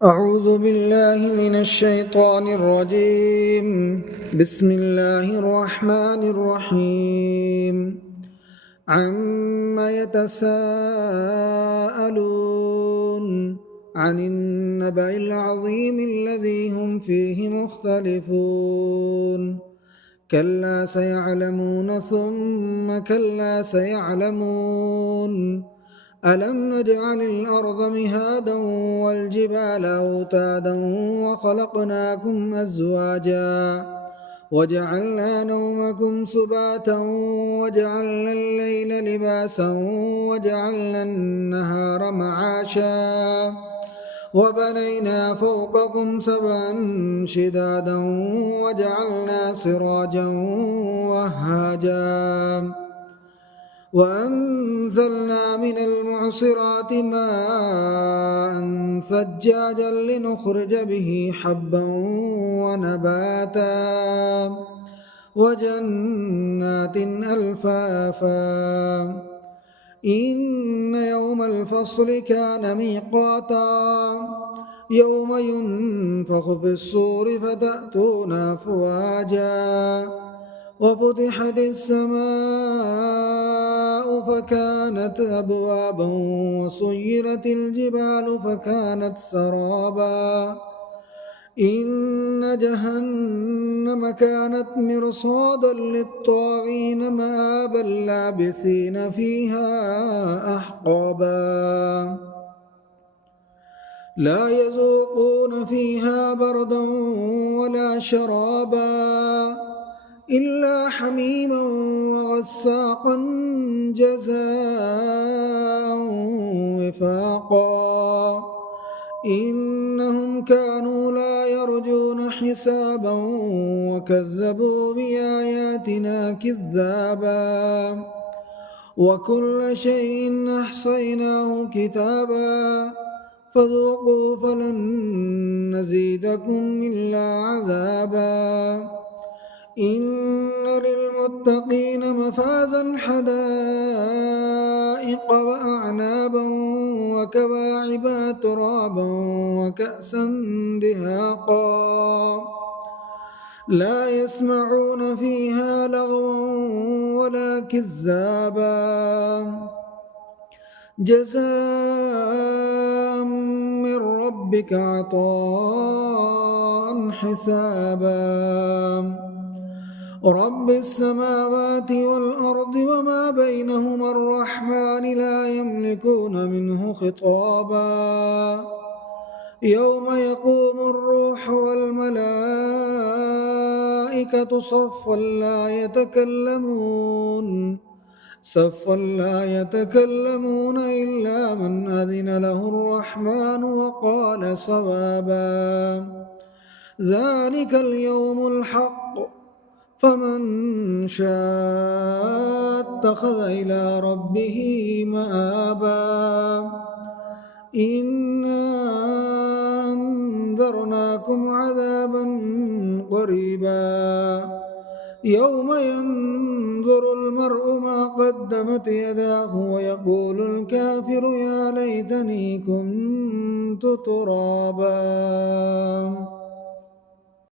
أعوذ بالله من الشيطان الرجيم. بسم الله الرحمن الرحيم. عم يتساءلون عن النبأ العظيم الذي هم فيه مختلفون كلا سيعلمون ثم كلا سيعلمون ألم نجعل الأرض مهادا والجبال أوتادا وخلقناكم أزواجا وجعلنا نومكم سباتا وجعلنا الليل لباسا وجعلنا النهار معاشا وبنينا فوقكم سبعا شدادا وجعلنا سراجا وهاجا وأنزلنا من المعصرات ماء ثجاجا لنخرج به حبا ونباتا وجنات ألفافا إن يوم الفصل كان ميقاتا يوم ينفخ في الصور فتأتون أفواجا وفتحت السماء فكانت أبوابا وسيرت الجبال فكانت سرابا إن جهنم كانت مرصادا للطاغين مآبا لابثين فيها أحقابا لا يذوقون فيها بردا ولا شرابا إلا حميما وغساقا جزاء وفاقا إنهم كانوا لا يرجون حسابا وكذبوا بآياتنا كذابا وكل شيء أحصيناه كتابا فذوقوا فلن نزيدكم إلا عذابا إن للمتقين مفازا حدائق وأعنابا وكواعب ترابا وكأسا دهاقا لا يسمعون فيها لغوا ولا كذابا جزاء من ربك عطاء حسابا رب السماوات والأرض وما بينهما الرحمن لا يملكون منه خطابا يوم يقوم الروح والملائكة صفا لا يتكلمون إلا من أذن له الرحمن وقال صوابا ذلك اليوم الحق فمن شاء اتخذ إلى ربه مآبا إنا أنذرناكم عذابا قريبا يوم ينظر المرء ما قدمت يداه ويقول الكافر يا ليتني كنت ترابا.